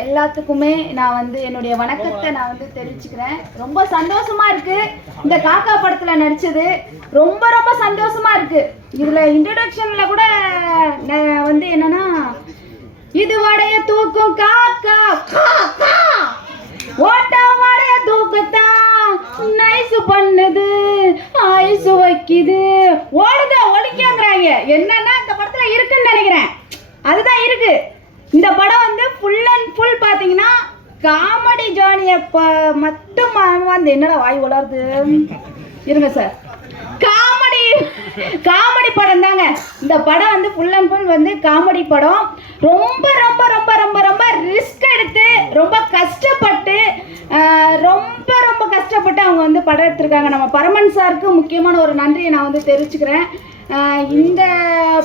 எல்லாத்துக்குமே நான் வந்து என்னுடைய வணக்கத்தை நான் வந்து தெரிவிச்சுக்கிறேன். ரொம்ப சந்தோஷமா இருக்கு. இந்த காக்கா படத்துல நடிச்சது ரொம்ப ரொம்ப சந்தோஷமா இருக்கு. இதுல இன்ட்ரடக்ஷன்ல கூட வந்து என்னன்னா இது வடைய தூக்கும் காக்கா ஓட்டம் ஓட்ட வடைய தூக்கத்தான் நைஸ் பண்ணுது ஐஸ் வைக்குது. ஓடுதா ஒழிக்காங்கிறாங்க. என்னன்னா இந்த படத்துல இருக்குன்னு நினைக்கிறேன். அதுதான் இருக்கு. இந்த படம் வந்து ஃபுல் அண்ட் ஃபுல் பார்த்தீங்கன்னா காமெடி ஜானியை ப மட்டும் வந்து என்னடா வாய் உலருது? இருங்க சார் காமெடி காமெடி படம் தாங்க. இந்த படம் வந்து ஃபுல் அண்ட் ஃபுல் வந்து காமெடி படம். ரொம்ப ரொம்ப ரொம்ப ரொம்ப ரொம்ப ரிஸ்க் எடுத்து ரொம்ப கஷ்டப்பட்டு ரொம்ப ரொம்ப கஷ்டப்பட்டு அவங்க வந்து படம் எடுத்திருக்காங்க. நம்ம பரமன் சாருக்கு முக்கியமான ஒரு நன்றியை நான் வந்து தெரிவிச்சுக்கிறேன். இந்த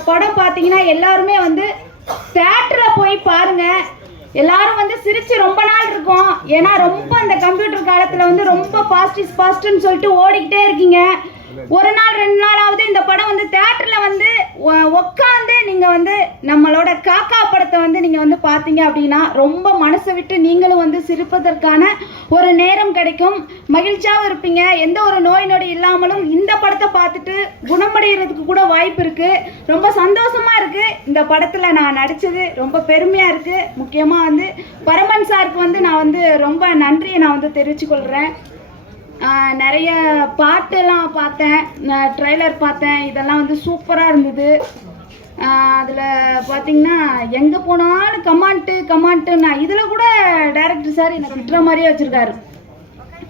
படம் பார்த்தீங்கன்னா எல்லாருமே வந்து தேட்டரில் போய் பாருங்க. எல்லாரும் வந்து சிரிச்சு ரொம்ப நாள் இருக்கும். ஏன்னா ரொம்ப அந்த கம்ப்யூட்டர் காலத்தில் வந்து ரொம்ப ஃபாஸ்ட் இஸ் ஃபாஸ்ட்னு சொல்லிட்டு ஓடிக்கிட்டே இருக்கீங்க. ஒரு நாள் ரெண்டு நாளாவது இந்த படம் வந்து தேட்டரில் வந்து நீங்கள் வந்து நம்மளோட காக்கா படத்தை வந்து நீங்கள் வந்து பார்த்தீங்க அப்படின்னா ரொம்ப மனசை விட்டு நீங்களும் வந்து சிரிப்பதற்கான ஒரு நேரம் கிடைக்கும். மகிழ்ச்சியாகவும் இருப்பீங்க. எந்த ஒரு நோய் நொடி இல்லாமலும் இந்த படத்தை பார்த்துட்டு குணமடைகிறதுக்கு கூட வாய்ப்பு இருக்குது ரொம்ப சந்தோஷமாக இருக்குது இந்த படத்தில் நான் நடித்தது ரொம்ப பெருமையாக இருக்குது முக்கியமாக வந்து பரமன் சாருக்கு வந்து நான் வந்து ரொம்ப நன்றியை நான் வந்து தெரிவிச்சுக்கொள்கிறேன் நிறைய பாட்டெல்லாம் பார்த்தேன். ட்ரைலர் பார்த்தேன். இதெல்லாம் வந்து சூப்பராக இருந்தது. அதில் பார்த்தீங்கன்னா எங்கே போனாலும் கமாண்ட்டு கமாண்ட்டு நான் இதில் கூட டைரக்டர் சார் எனக்கு திட்டுற மாதிரியே வச்சுருக்காரு.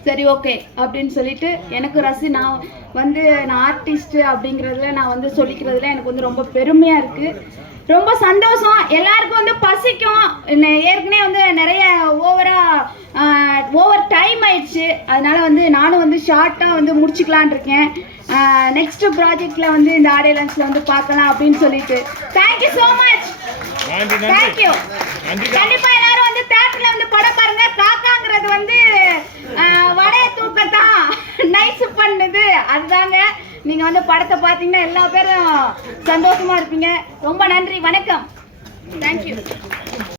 சரி ஓகே அப்படின்னு சொல்லிட்டு எனக்கு ரசி நான் வந்து நான் ஆர்டிஸ்ட்டு அப்படிங்கிறதுல நான் வந்து சொல்லிக்கிறதுல எனக்கு வந்து ரொம்ப பெருமையாக இருக்குது ரொம்ப சந்தோஷம். எல்லாருக்கும் வந்து பசிக்கும். ஏற்கனவே வந்து நிறைய ஓவராக ஆயிடுச்சு. அதனால வந்து நானும் வந்து ஷார்ட்டாக வந்து முடிச்சுக்கலான் இருக்கேன். நெக்ஸ்ட் ப்ராஜெக்டில் வந்து இந்த ஆடியன்ஸில் வந்து பார்க்கலாம் அப்படின்னு சொல்லிட்டு. தேங்க்யூ ஸோ மச் தேங்க்யூ நன்றி கண்டிப்பா எல்லாரும் வந்து தேட்டர்ல வந்து படம் பாருங்க. காக்காங்கிறது வந்து வடைய தூக்கத்தான். நைஸ் பண்ணுது அதுதாங்க. நீங்க வந்து படத்தை பார்த்தீங்கன்னா எல்லா பேரும் சந்தோஷமா இருப்பீங்க. ரொம்ப நன்றி. வணக்கம். தேங்க்யூ